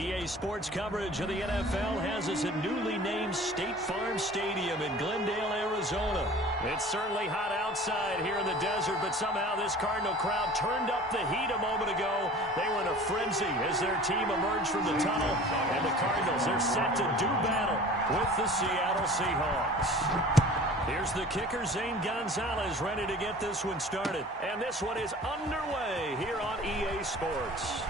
EA Sports coverage of the NFL has us at newly named State Farm Stadium in Glendale, Arizona. It's certainly hot outside here in the desert, but somehow this Cardinal crowd turned up the heat a moment ago. They were in a frenzy as their team emerged from the tunnel, and the Cardinals are set to do battle with the Seattle Seahawks. Here's the kicker, Zane Gonzalez, ready to get this one started. And this one is underway here on EA Sports.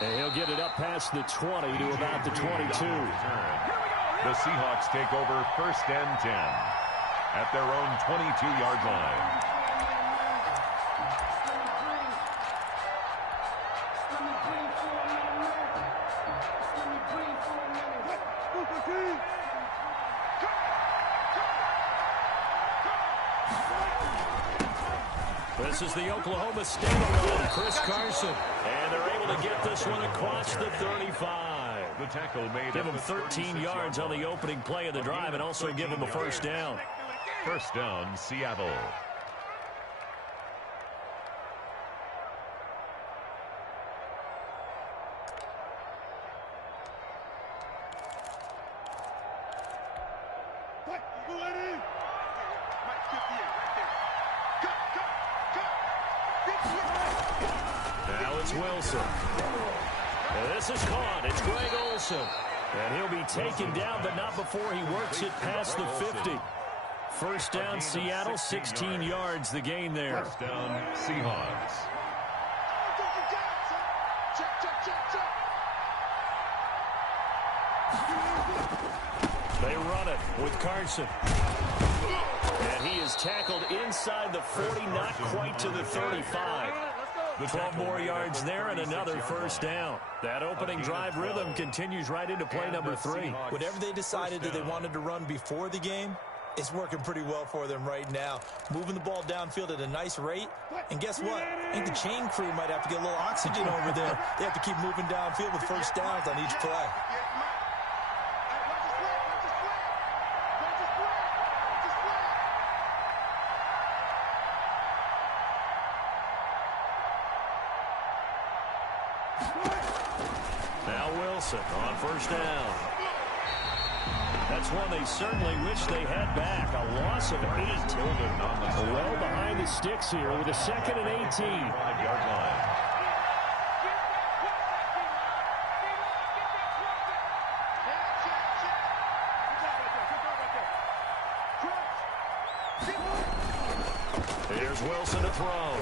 And he'll get it up past the 20 to about the 22. The Seahawks take over 1st and 10 at their own 22-yard line. This is the Oklahoma State alone, Chris Carson. And they're able to get this one across the 35. The tackle made. Give him 13 yards on the opening play of the drive and also give him a first down. First down, Seattle. Now it's Wilson. And this is caught. It's Greg Olsen. And he'll be taken down, but not before he works it past the 50. First down, Seattle, 16 yards the gain there. First down, Seahawks. They run it with Carson. And he is tackled inside the 40, not quite to the 35. 12 more yards there and another first down. That opening drive rhythm continues right into play number 3. Whatever they decided that they wanted to run before the game, it's working pretty well for them right now. Moving the ball downfield at a nice rate. And guess what? I think the chain crew might have to get a little oxygen over there. They have to keep moving downfield with first downs on each play. Now Wilson on first down. That's one they certainly wish they had back. A loss of 8. Well behind the sticks here with a 2nd and 18. 5-yard line. Here's Wilson to throw.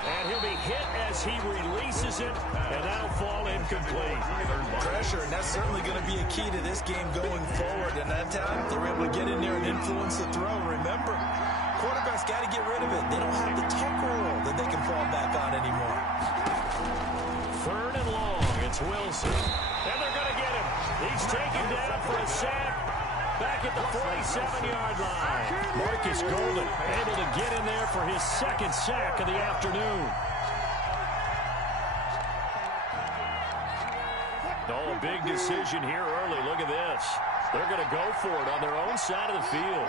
And he'll be hit as he releases it, and that'll fall incomplete. Pressure, and that's certainly going to be a key to this game going forward. And that time, they were able to get in there and influence the throw. Remember, quarterbacks got to get rid of it. They don't have the tuck rule that they can fall back on anymore. 3rd and long, it's Wilson. And they're going to get him. He's taken down for a sack. Back at the 47-yard line. Marcus Golden able to get in there for his 2nd sack of the afternoon. Oh, a big decision here early. Look at this. They're going to go for it on their own side of the field.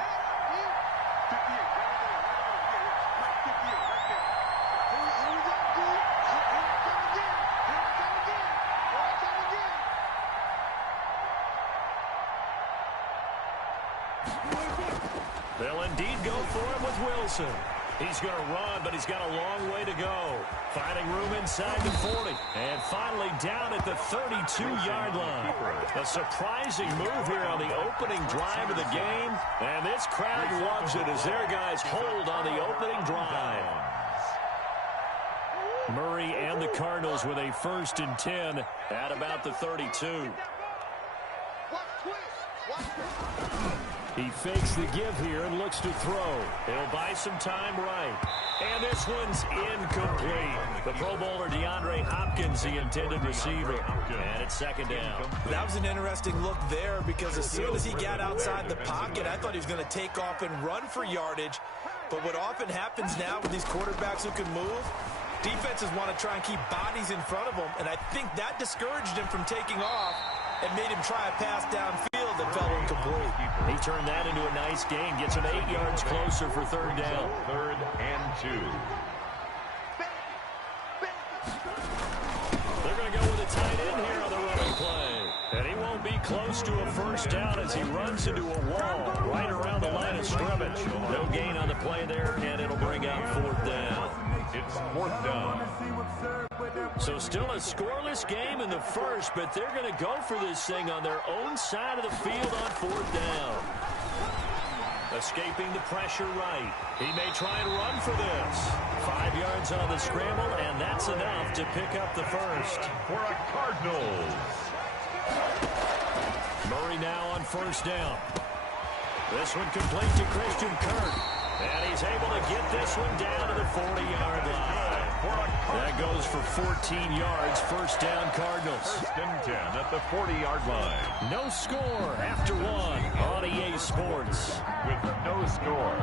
They'll indeed go for it with Wilson. He's going to run, but he's got a long way to go. Finding room inside the 40. And finally down at the 32-yard line. A surprising move here on the opening drive of the game. And this crowd loves it as their guys hold on the opening drive. Murray and the Cardinals with a 1st and 10 at about the 32. He fakes the give here and looks to throw. He'll buy some time right. And this one's incomplete. The Pro Bowler DeAndre Hopkins, the intended receiver. And it's 2nd down. That was an interesting look there because as soon as he got outside the pocket, I thought he was going to take off and run for yardage. But what often happens now with these quarterbacks who can move, defenses want to try and keep bodies in front of them. And I think that discouraged him from taking off and made him try a pass downfield that fell incomplete. He turned that into a nice gain. Gets him 8 yards closer for 3rd down. 3rd and 2. They're going to go with a tight end here close to a first down as he runs into a wall right around the line of scrimmage. No gain on the play there, and it'll bring out fourth down. It's fourth down. So still a scoreless game in the first, but they're going to go for this thing on their own side of the field on fourth down. Escaping the pressure right. He may try and run for this. 5 yards on the scramble, and that's enough to pick up the first. For a Cardinals. Murray now on first down. This one complete to Christian Kirk. And he's able to get this one down to the 40-yard line. That goes for 14 yards. First down, Cardinals. First and 10 at the 40-yard line. No score after one on EA Sports. With no score.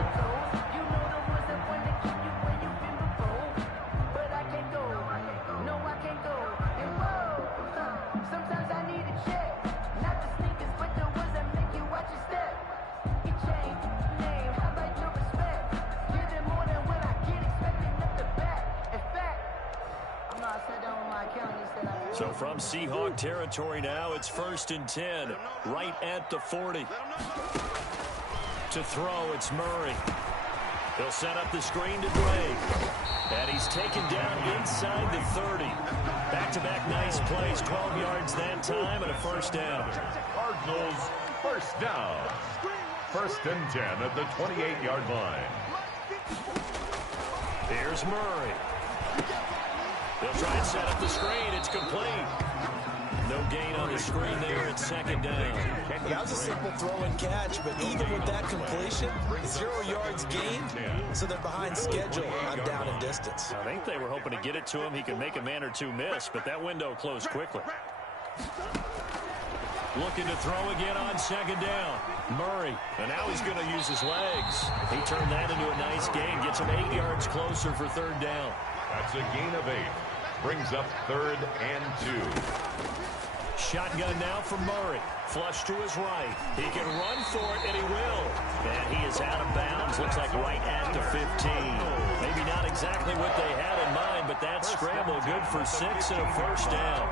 So from Seahawk territory now, it's first and 10, right at the 40. To throw, it's Murray. He'll set up the screen to Drake. And he's taken down inside the 30. Back-to-back nice plays, 12 yards that time, and a first down. Cardinals, first down. First and 10 at the 28-yard line. Here's Murray. They'll try and set up the screen. It's complete. No gain on the screen there. It's second down. Yeah, that was a simple throw and catch, but even with that completion, 0 yards gained, so they're behind schedule on down and distance. I think they were hoping to get it to him. He could make a man or two miss, but that window closed quickly. Looking to throw again on second down. Murray, and now he's going to use his legs. He turned that into a nice gain, gets him 8 yards closer for third down. That's a gain of 8. Brings up third and 2. Shotgun now for Murray. Flush to his right. He can run for it, and he will. And he is out of bounds. Looks like right at the 15. Maybe not exactly what they had in mind, but that scramble good for 6 and a first down.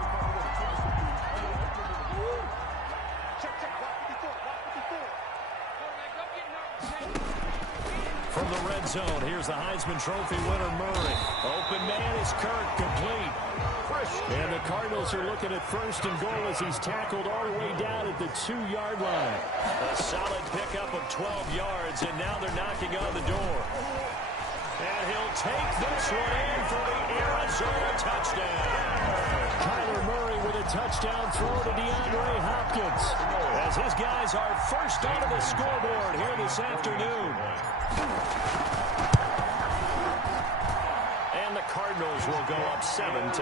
From the red zone, here's the Heisman Trophy winner, Murray. Open man is Kirk, complete. And the Cardinals are looking at first and goal as he's tackled all the way down at the 2-yard line. A solid pickup of 12 yards, and now they're knocking on the door. And he'll take this one in for the Arizona touchdown. Kyler Murray with a touchdown throw to DeAndre Hopkins, as his guys are first onto the scoreboard here this afternoon. And the Cardinals will go up 7-0.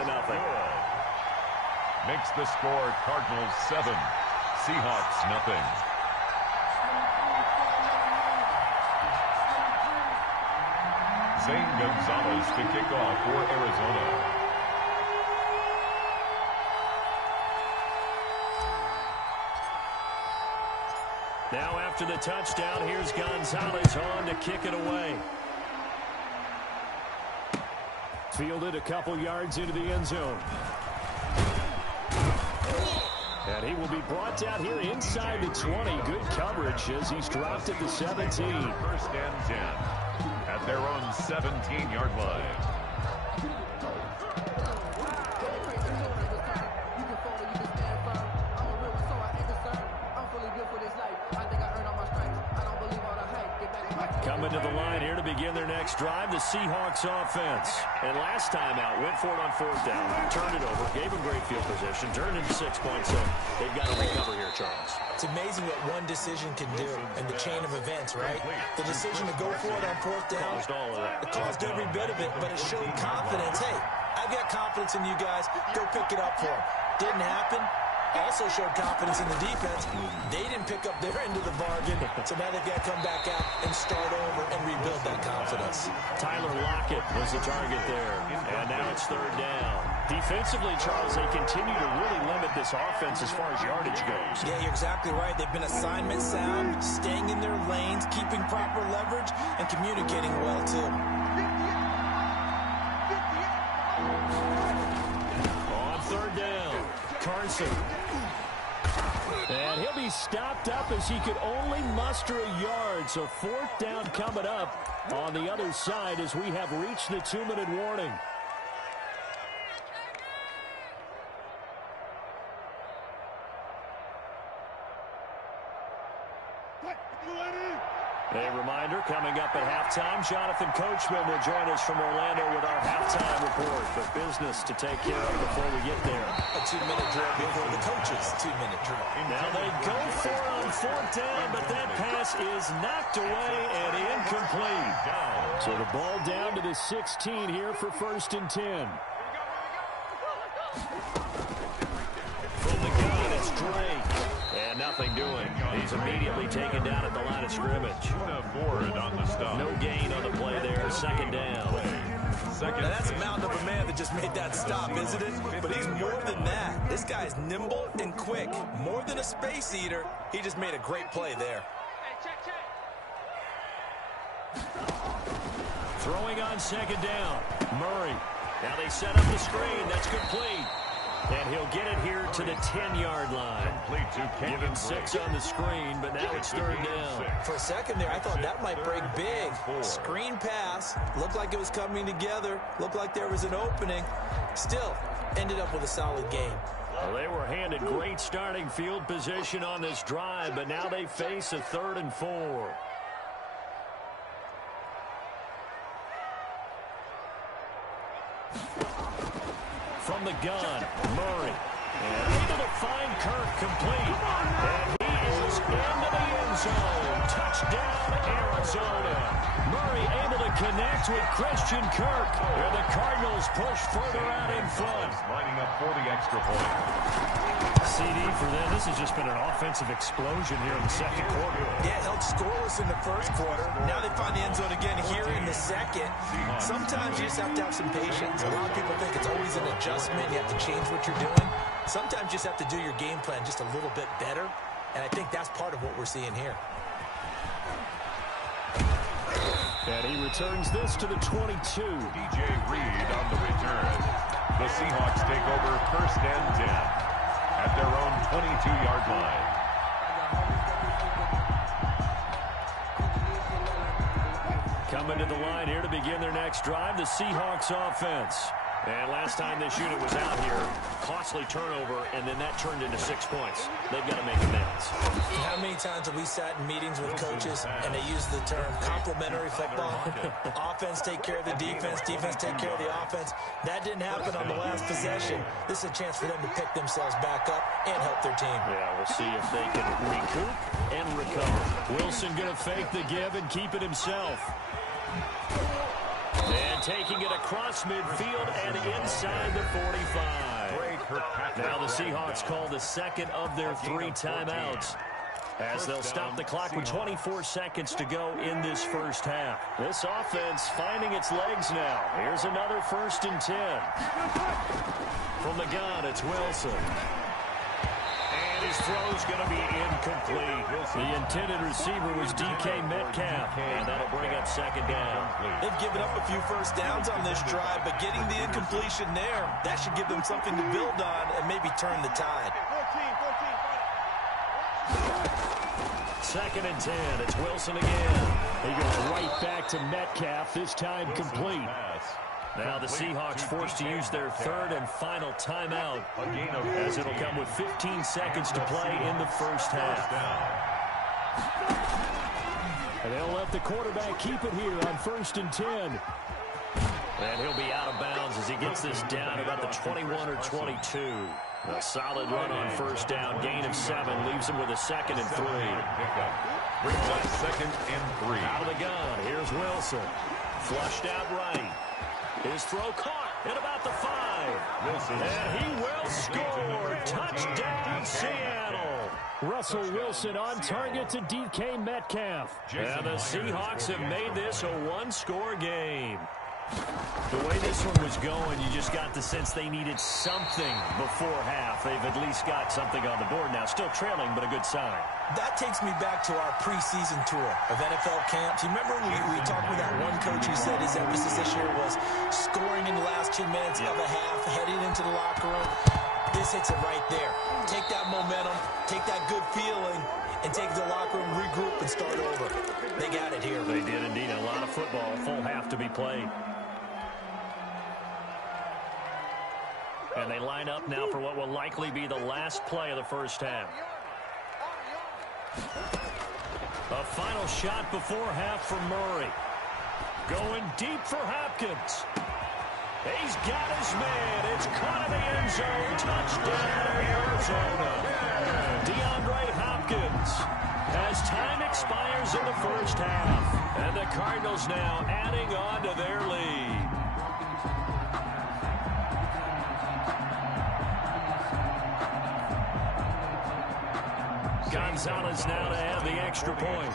Makes the score Cardinals 7, Seahawks nothing. Zane Gonzalez to kick off for Arizona. Now after the touchdown, here's Gonzalez on to kick it away. Fielded a couple yards into the end zone. And he will be brought down here inside the 20. Good coverage as he's dropped at the 17. First and 10 at their own 17-yard line. Coming to the line here to begin their next drive, the Seahawks offense. And last time out, went for it on fourth down, turned it over, gave them great field position, turned into 6 points. So they've got to recover here, Charles. It's amazing what one decision can do in the chain of events, right? The decision to go for it on fourth down, Caused all of that. it caused every bit of it, but it showed confidence. Hey, I've got confidence in you guys. Go pick it up for them. Didn't happen. Also showed confidence in the defense. They didn't pick up their end of the bargain, so now they've got to come back out and start over and rebuild that confidence. Tyler Lockett was the target there, and now it's third down. Defensively, Charles, they continue to really limit this offense as far as yardage goes. Yeah, you're exactly right. They've been assignment sound, staying in their lanes, keeping proper leverage, and communicating well, too. On third down, Carson. And he'll be stopped up as he could only muster a yard. So 4th down coming up on the other side as we have reached the 2-minute warning. A reminder, coming up at halftime, Jonathan Coachman will join us from Orlando with our halftime report. But business to take care of before we get there. A 2-minute drill before the coaches' 2-minute drill. Now they go for it on 4th down, but that pass is knocked away and incomplete. So the ball down to the 16 here for 1st and 10. From the gun, it's Drake. And nothing doing. He's immediately taken down at the line of scrimmage. No gain on the play there. 2nd down. Now that's a mountain of a man that just made that stop, isn't it? But he's more than that. This guy's nimble and quick. More than a space eater. He just made a great play there. Throwing on 2nd down. Murray. Now they set up the screen. That's complete. And he'll get it here to the 10-yard line. Given 6 on the screen, but now it's 3rd down. For a second there, I thought that might break big. Screen pass. Looked like it was coming together. Looked like there was an opening. Still, ended up with a solid game. Well, they were handed great starting field position on this drive, but now they face a 3rd and 4. From the gun, Murray. And able to find Kirk complete. And he is into the end zone. Touchdown, Arizona. Murray able to connect with Christian Kirk. Where the Cardinals push further out in front. Lining up for the extra point. CD for them. This has just been an offensive explosion here in the 2nd quarter. Yeah, held scoreless in the 1st quarter. Now they find the end zone again here in the 2nd. Sometimes you just have to have some patience. A lot of people think it's always an adjustment. You have to change what you're doing. Sometimes you just have to do your game plan just a little bit better. And I think that's part of what we're seeing here. And he returns this to the 22. DJ Reed on the return. The Seahawks take over 1st and 10 at their own 22-yard line. Coming to the line here to begin their next drive, the Seahawks offense. And last time this unit was out here, costly turnover, and then that turned into 6 points. They've got to make amends. How many times have we sat in meetings with coaches and they use the term complementary football? Offense take care of the defense, defense take care of the offense. That didn't happen on the last possession. This is a chance for them to pick themselves back up and help their team. Yeah, we'll see if they can recoup and recover. Wilson going to fake the give and keep it himself. And taking it across midfield and inside the 45. Now the Seahawks call the 2nd of their 3 timeouts as they'll stop the clock with 24 seconds to go in this 1st half. This offense finding its legs now. Here's another 1st and 10. From the gun, it's Wilson. And his throw's going to be incomplete. The intended receiver was DK Metcalf, and that'll bring up 2nd down. They've given up a few 1st downs on this drive, but getting the incompletion there, that should give them something to build on and maybe turn the tide. 2nd and 10. It's Wilson again. He goes right back to Metcalf, this time complete. Now the Seahawks forced to use their 3rd and final timeout as it'll come with 15 seconds to play in the 1st half. And they'll let the quarterback keep it here on 1st and 10. And he'll be out of bounds as he gets this down about the 21 or 22. A solid run on 1st down, gain of 7, leaves him with a 2nd and 3. Brings up 2nd and 3. Out of the gun, here's Wilson. Flushed out right. His throw caught at about the 5. Wilson. And he will score. Touchdown, Seattle. Russell Wilson on target to DK Metcalf. And the Seahawks have made this a 1-score game. The way this one was going, you just got the sense they needed something before half. They've at least got something on the board now. Still trailing, but a good sign. That takes me back to our preseason tour of NFL camps. You remember we talked with that one coach who said his emphasis this year was scoring in the last 2 minutes of a half, heading into the locker room. This hits it right there. Take that momentum, take that good feeling, and take the locker room, regroup, and start over. They got it here. They did indeed. A lot of football. Full half to be played. And they line up now for what will likely be the last play of the first half. A final shot before half for Murray. Going deep for Hopkins. He's got his man. It's caught in the end zone. Touchdown, Arizona. DeAndre Hopkins. As time expires in the first half. And the Cardinals now adding on to their lead. Gonzalez now to have the extra point.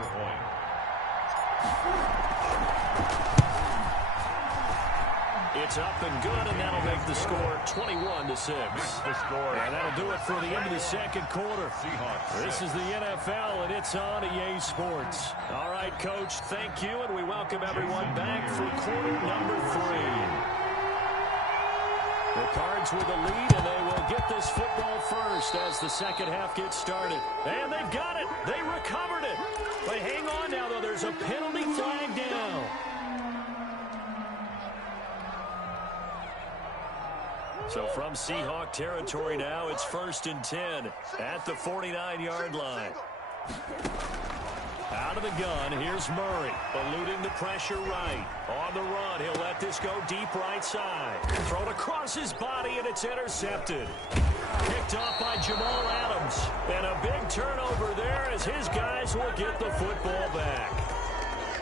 It's up and good, and that'll make the score 21-6. And that'll do it for the end of the second quarter. This is the NFL, and it's on EA Sports. All right, Coach, thank you, and we welcome everyone back for quarter number 3. The Cards with the lead, and they will get this football first as the second half gets started. And they've got it. They recovered it. But hang on now, though. There's a penalty flag down. So from Seahawk territory now, it's 1st and 10 at the 49-yard line. Out of the gun, here's Murray, eluding the pressure right. On the run, he'll let this go deep right side. Thrown across his body, and it's intercepted. Picked off by Jamal Adams. And a big turnover there as his guys will get the football back.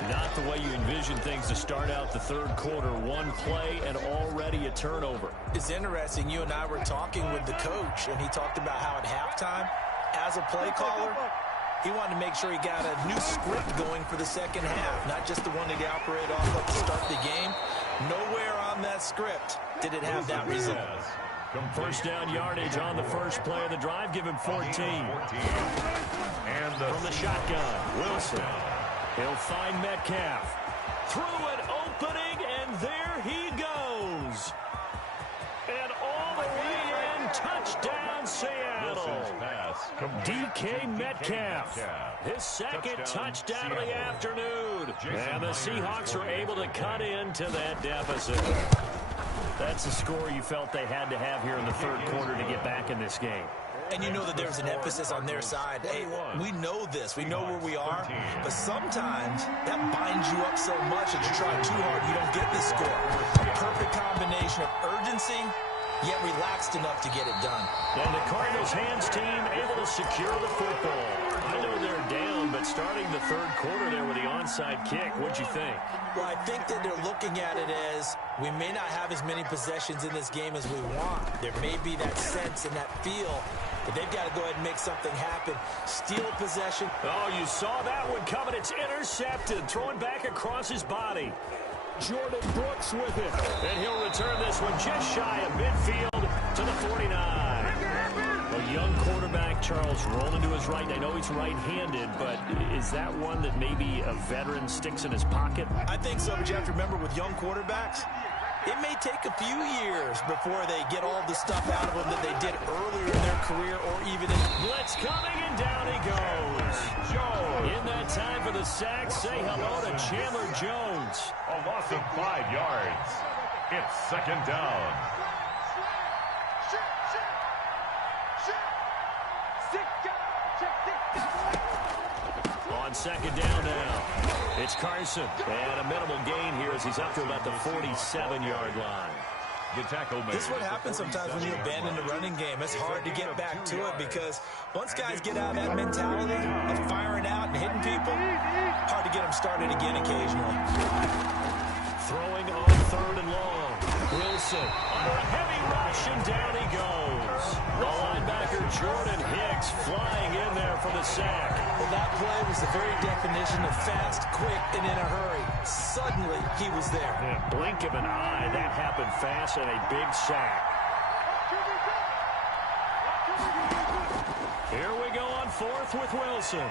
Not the way you envision things to start out the third quarter. One play and already a turnover. It's interesting. You and I were talking with the coach, and he talked about how at halftime, as a play caller, he wanted to make sure he got a new script going for the second half, not just the one that he operated off of to start the game. Nowhere on that script did it have that result. First down yardage on the first play of the drive. Give him 14. And from the shotgun, Wilson. He'll find Metcalf. Through an opening, and there he goes. And all the way in, touchdown Seattle. DK Metcalf, his second touchdown of the afternoon. And the Seahawks are able to cut into that deficit. That's a score you felt they had to have here in the third quarter to get back in this game. And you know that there's an emphasis on their side. Hey, we know this. We know where we are. But sometimes that binds you up so much that you try too hard, you don't get the score. A perfect combination of urgency, yet relaxed enough to get it done. And the Cardinals' hands team able to secure the football. I know they're down, but starting the third quarter there with the onside kick, what'd you think? Well, I think that they're looking at it as we may not have as many possessions in this game as we want. There may be that sense and that feel, but they've got to go ahead and make something happen. Steal a possession. Oh, you saw that one coming. It's intercepted. Throwing back across his body. Jordan Brooks with it. And he'll return this one just shy of midfield to the 49. A young quarterback, Charles, rolling to his right. I know he's right-handed, but is that one that maybe a veteran sticks in his pocket? I think so, but you have to remember with young quarterbacks, it may take a few years before they get all the stuff out of them that they did earlier in their career or even in... Blitz coming, and down he goes. In that time for the sack, say hello to Chandler Jones. A loss of 5 yards. It's second down. On second down now, it's Carson. And a minimal gain here as he's up to about the 47-yard line. The tackle made. This is what happens sometimes when you abandon the running game. It's hard to get back to it because once guys get out of that mentality of firing out and hitting people, hard to get them started again occasionally. Throwing on third and long. Wilson under a heavy rush, and down he goes. The linebacker Jordan Hicks flying in there for the sack. Well, that play was the very definition of fast, quick, and in a hurry. Suddenly, he was there. Yeah, blink of an eye, that happened fast, and a big sack. Here we go on fourth with Wilson.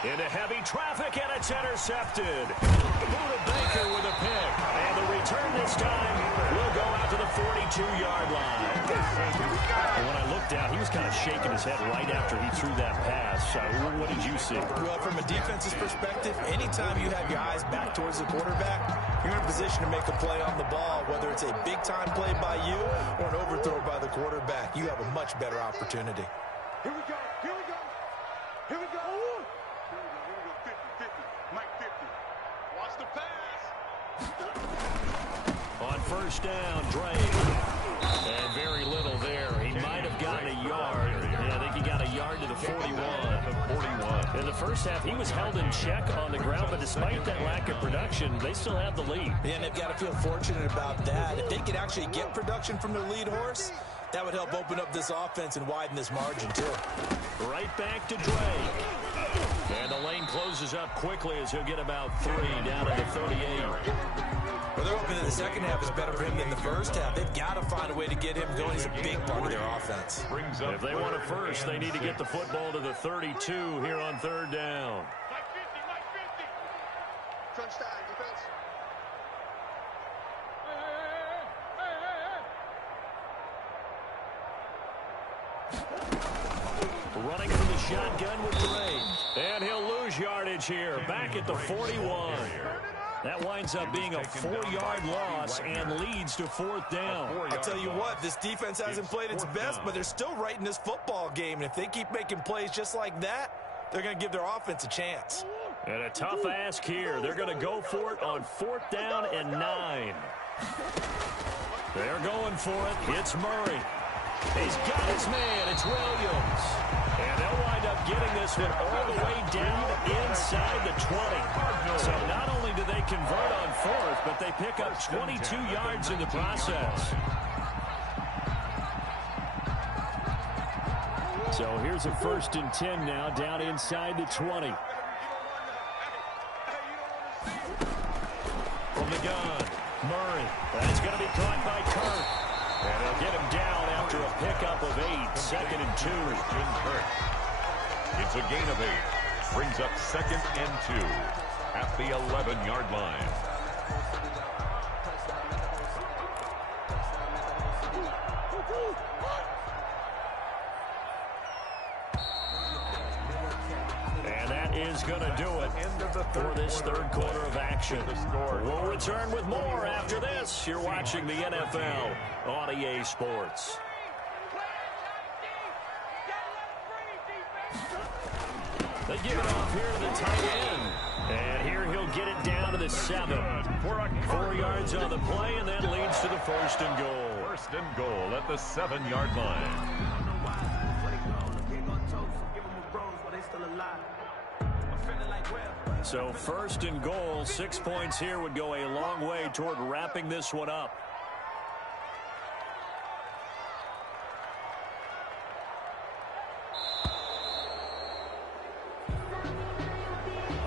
Into heavy traffic, and it's intercepted. Buda Baker with a pick. And the return this time will go out to the 42-yard line. And when I looked down, he was kind of shaking his head right after he threw that pass. What did you see? Well, from a defense's perspective, anytime you have your eyes back towards the quarterback, you're in a position to make a play on the ball, whether it's a big-time play by you or an overthrow by the quarterback. You have a much better opportunity. Here we go. Here we go. Here we go. Here we go. 50, 50. Mike 50. Watch the pass. On first down, Drake. And very little there. He might have gotten a yard. Yeah, I think he got a yard to the 41. In the first half, he was held in check on the ground, but despite that lack of production, they still have the lead. Yeah, and they've got to feel fortunate about that. If they could actually get production from their lead horse, that would help open up this offense and widen this margin, too. Right back to Drake. And the lane closes up quickly as he'll get about 3 down to the 38. Well, they're hoping that the second half is better for him than the first half. They've got to find a way to get him going. He's a big part of their offense. If they want it first, they need to get the football to the 32 here on third down. Mike 50, Mike 50. Touchdown, defense. Running from the shotgun with Gray. And he'll lose yardage here. Back at the 41. That winds up being a 4-yard loss and leads to fourth down. I'll tell you what, this defense hasn't played its best, but they're still right in this football game. And if they keep making plays just like that, they're going to give their offense a chance. And a tough ask here. They're going to go for it on fourth down and 9. They're going for it. It's Murray. He's got his man. It's Williams. And they'll wind up getting this one all the way down inside the 20. So not only do they convert on fourth, but they pick up 22 yards in the process. So here's a 1st and 10 now down inside the 20. From the gun, Murray. That's going to be caught by Kirk. And they'll get him down after a pickup of 8. 2nd and 2. Kirk. It's a gain of 8. Brings up 2nd and 2 at the 11-yard line. And that is going to do it for this third quarter of action. We'll return with more after this. You're watching the NFL on EA Sports. They give it off here to the tight end. And here he'll get it down to the 7. 4 yards on the play, and then leads to the 1st and goal. 1st and goal at the 7-yard line. So 1st and goal, 6 points here would go a long way toward wrapping this one up.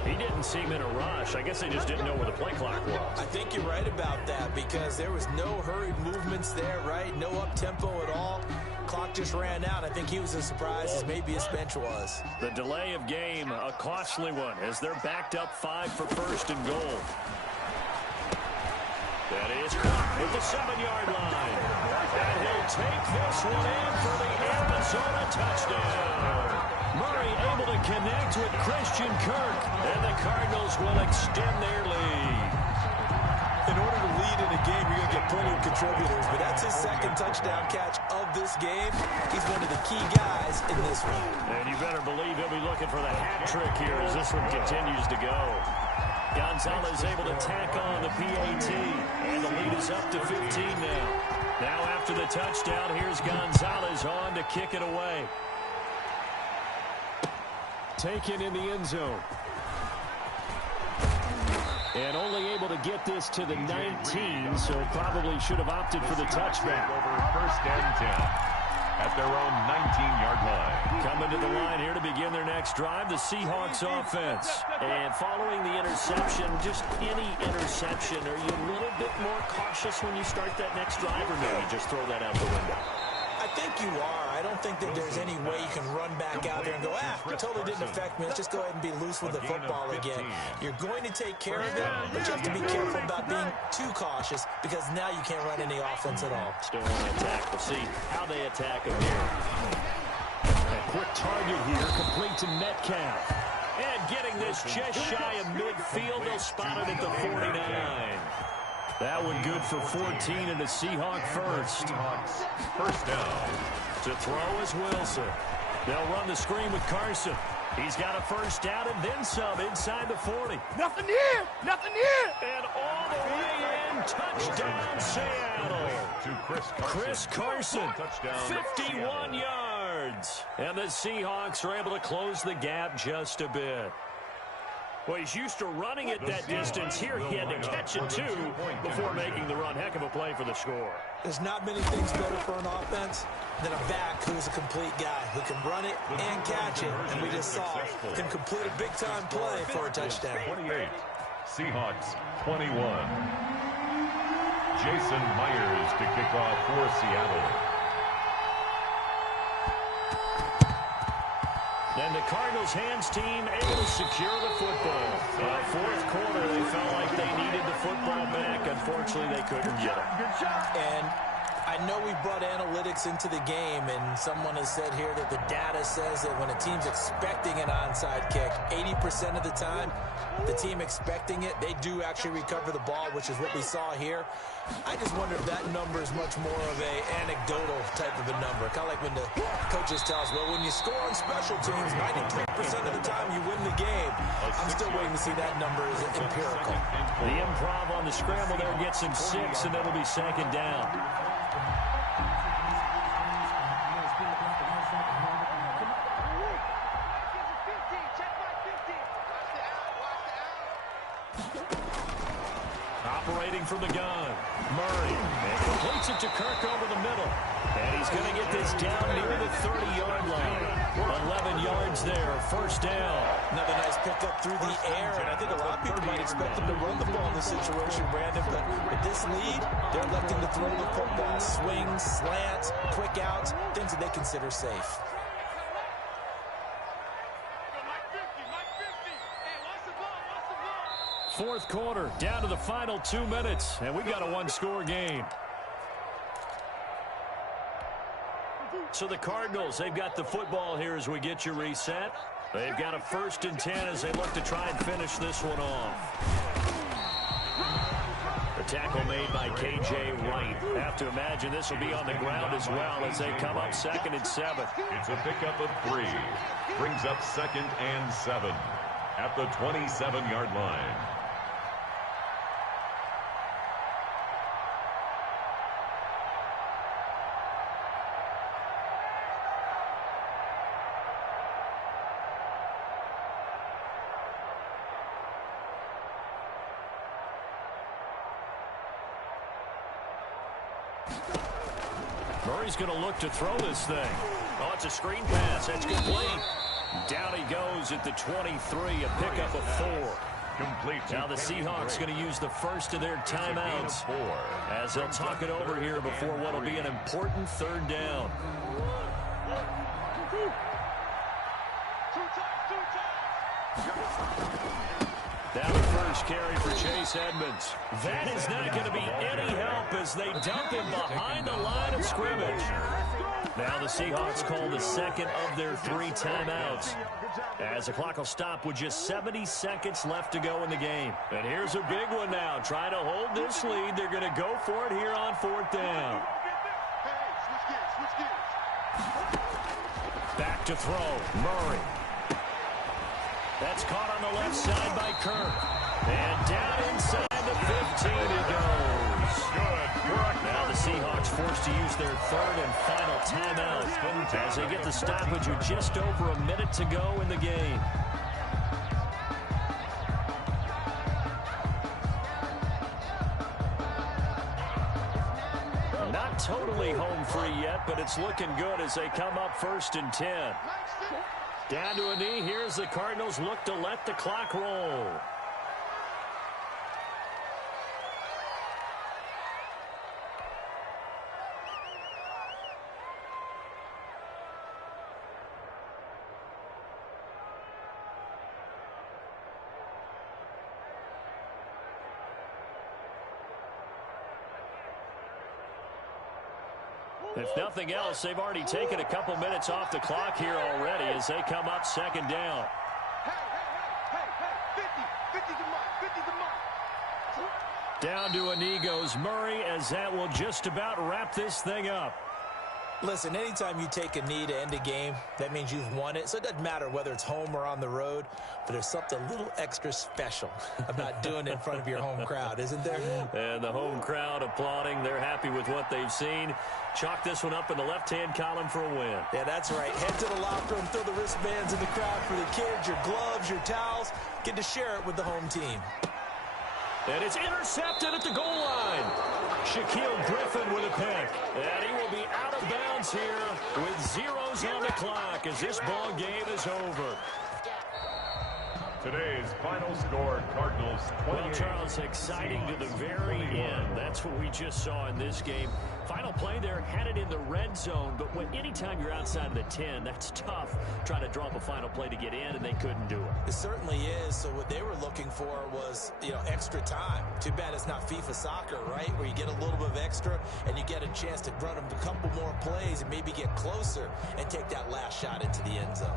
He didn't seem in a rush. I guess they just didn't know where the play clock was. I think you're right about that because there was no hurried movements there, right? No up-tempo at all. Clock just ran out. I think he was as surprised as maybe his bench was. The delay of game, a costly one, as they're backed up 5 for 1st and goal. That is caught at the 7-yard line. And he'll take this one in for the Arizona touchdown. Murray able to connect with Christian Kirk, and the Cardinals will extend their lead. In order to lead in a game, you're going to get plenty of contributors, but that's his 2nd touchdown catch of this game. He's one of the key guys in this one. And you better believe he'll be looking for the hat trick here as this one continues to go. Gonzalez able to tack on the PAT, and the lead is up to 15 now. Now after the touchdown, here's Gonzalez on to kick it away. Taken in the end zone. And only able to get this to the 19, so probably should have opted for the touchback. Over 1st and 10 at their own 19-yard line. Coming to the line here to begin their next drive, the Seahawks offense. And following the interception, just any interception, are you a little bit more cautious when you start that next drive, or no, you just throw that out the window? I think you are. I don't think that there's any way you can run back out there and go, it totally didn't affect me. Let's just go ahead and be loose with the football again. You're going to take care of it, but you have to be careful about being too cautious because now you can't run any offense at all. Still want to attack. We'll see how they attack him here. A quick target here, complete to Metcalf. And getting this just shy of midfield, they'll spot it at the 49. That one good for 14 and a Seahawk first. First down. To throw is Wilson. They'll run the screen with Carson. He's got a first down and then some inside the 40. Nothing here. Nothing here. And all the way in. Touchdown, Seattle. To Chris Carson. Touchdown, 51 yards. And the Seahawks are able to close the gap just a bit. Well, he's used to running it that distance. Here he had to catch it, too, before making the run. Heck of a play for the score. There's not many things better for an offense than a back who's a complete guy who can run it and catch it. And we just saw him complete a big-time play for a touchdown. 28. Seahawks 21. Jason Myers to kick off for Seattle. And the Cardinals' hands team able to secure the football. Fourth quarter, they felt like they needed the football back. Unfortunately, they couldn't get it. And I know we brought analytics into the game, and someone has said here that the data says that when a team's expecting an onside kick, 80% of the time, the team expecting it, they do actually recover the ball, which is what we saw here. I just wonder if that number is much more of a anecdotal type of a number. Kind of like when the coaches tell us, well, when you score on special teams, 93% of the time you win the game. I'm still waiting to see that number is empirical. The improv on the scramble there gets him 6, and that'll be second down. Operating from the gun, Murray, and completes it to Kirk over the middle. And he's going to get this down near the 30-yard line. 11 yards there, first down. Another nice pickup through the air, and I think a lot of people might expect them to run the ball in this situation, Brandon, but with this lead, they're electing to throw the football. Swings, slants, quick outs, things that they consider safe. Fourth quarter, down to the final 2 minutes, and we've got a one-score game. So the Cardinals, they've got the football here as we get you reset. They've got a 1st and 10 as they look to try and finish this one off. The tackle made by K.J. Wright. Have to imagine this will be on the ground as well as they come up 2nd and 7. It's a pickup of 3. Brings up 2nd and 7 at the 27-yard line. Murray's going to look to throw this thing. Oh, it's a screen pass. That's complete. Down he goes at the 23, a pickup of 4. Complete. Now the Seahawks going to use the first of their timeouts as they'll talk it over here before what will be an important 3rd down. Down the first carry for Chase Edmonds. That is not going to be any help as they dump him behind the line of scrimmage. Now the Seahawks call the 2nd of their 3 timeouts as the clock will stop with just 70 seconds left to go in the game. And here's a big one now. Trying to hold this lead. They're going to go for it here on 4th down. Back to throw. Murray. That's caught on the left side by Kirk. And down inside the 15 he goes. Good work. Now the Seahawks forced to use their 3rd and final timeout as they get the stoppage with just over a minute to go in the game. Not totally home free yet, but it's looking good as they come up 1st and 10. Down to a knee. Here's the Cardinals look to let the clock roll. If nothing else, they've already taken a couple minutes off the clock here already as they come up second down. Hey, 50's a mark, 50's a mark. Down to a knee goes Murray, as that will just about wrap this thing up. Listen, anytime you take a knee to end a game, that means you've won it. So it doesn't matter whether it's home or on the road, but there's something a little extra special about doing it in front of your home crowd, isn't there? And the home crowd applauding. They're happy with what they've seen. Chalk this one up in the left-hand column for a win. Yeah, that's right. Head to the locker room, throw the wristbands in the crowd for the kids, your gloves, your towels. Get to share it with the home team. And it's intercepted at the goal line. Shaquille Griffin with a pick. And he will be out of bounds here with zeros on the clock as this ball game is over. Today's final score, Cardinals 28. Well, Charles, exciting to the very end. That's what we just saw in this game. Final play there, had it in the red zone, but anytime you're outside of the 10, that's tough. Trying to draw up a final play to get in, and they couldn't do it. It certainly is. So what they were looking for was, extra time. Too bad it's not FIFA soccer, right, where you get a little bit of extra and you get a chance to run a couple more plays and maybe get closer and take that last shot into the end zone.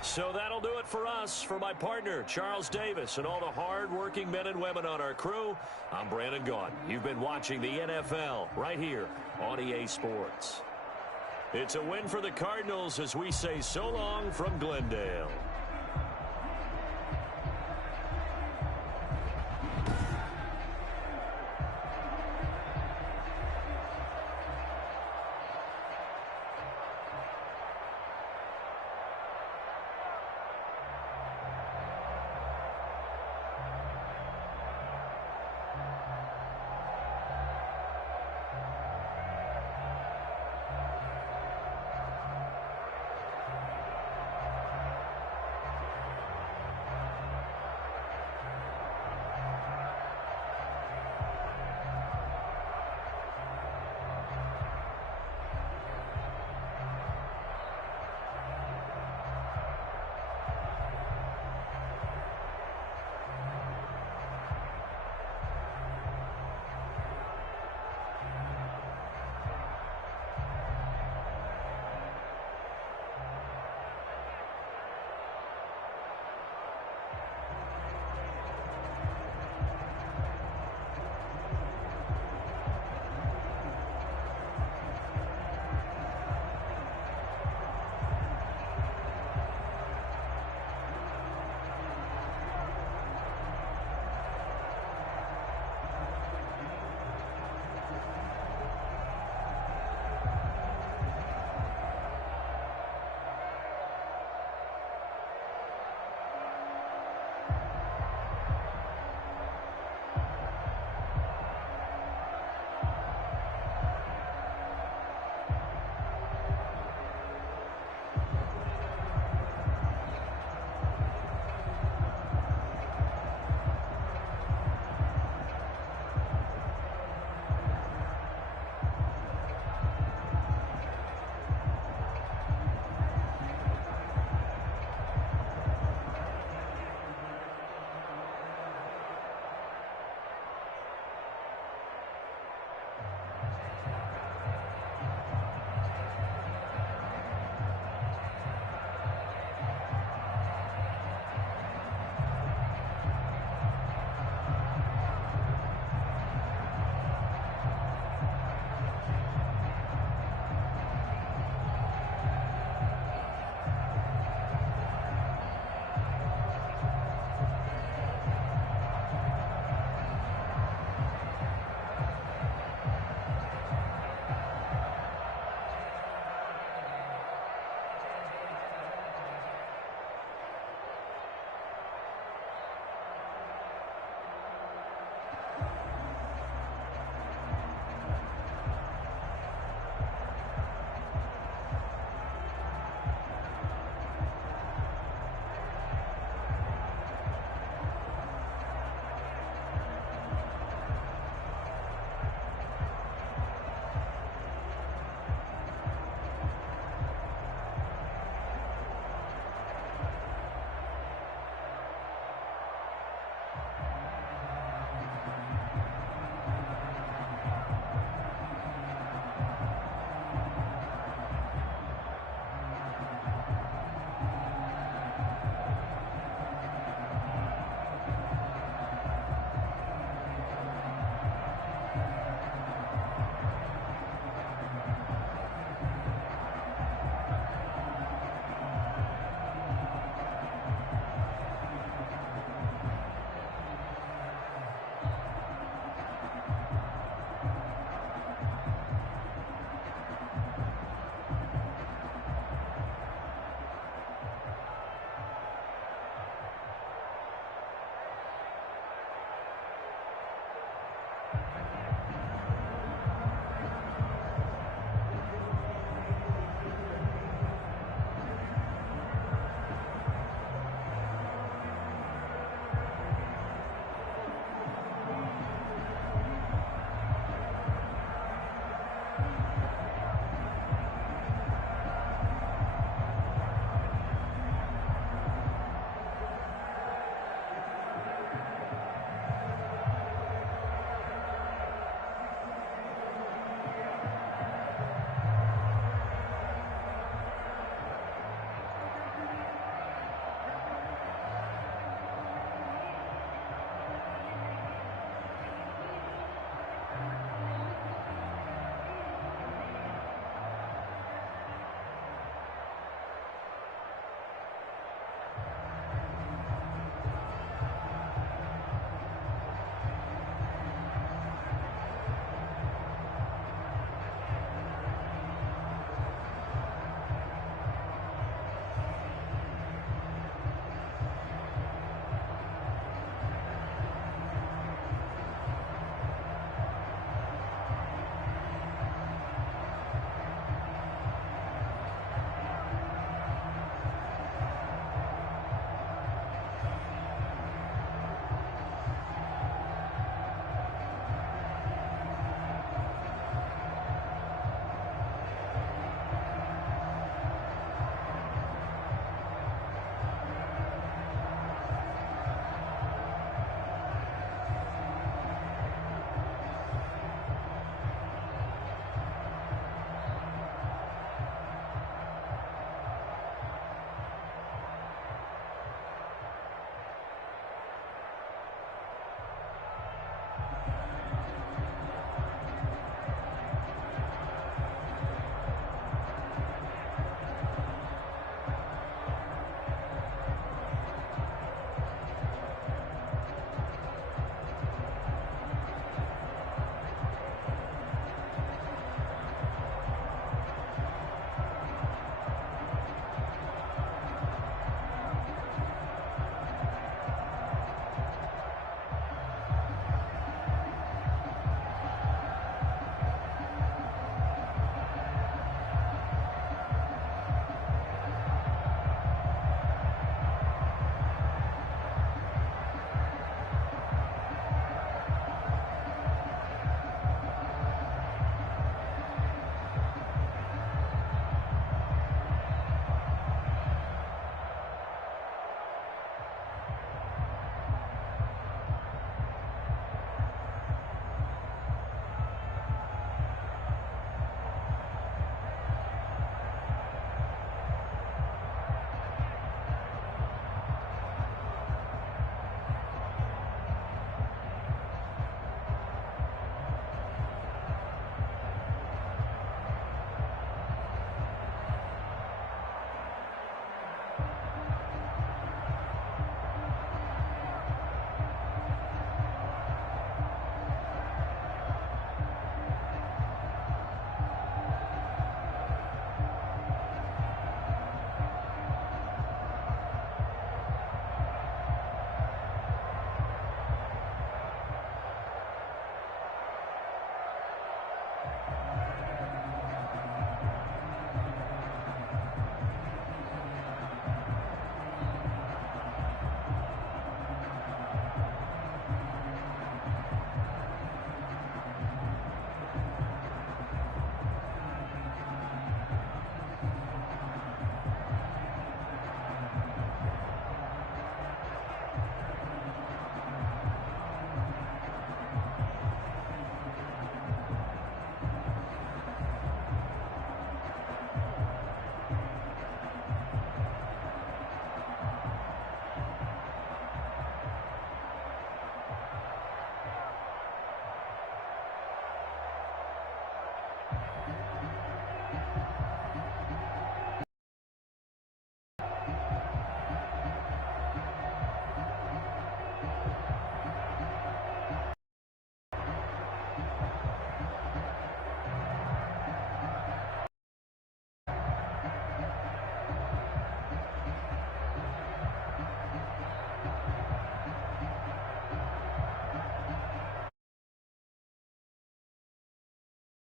So that'll do it for us. For my partner, Charles Davis, and all the hard-working men and women on our crew, I'm Brandon Gaudin. You've been watching the NFL right here on EA Sports. It's a win for the Cardinals as we say so long from Glendale.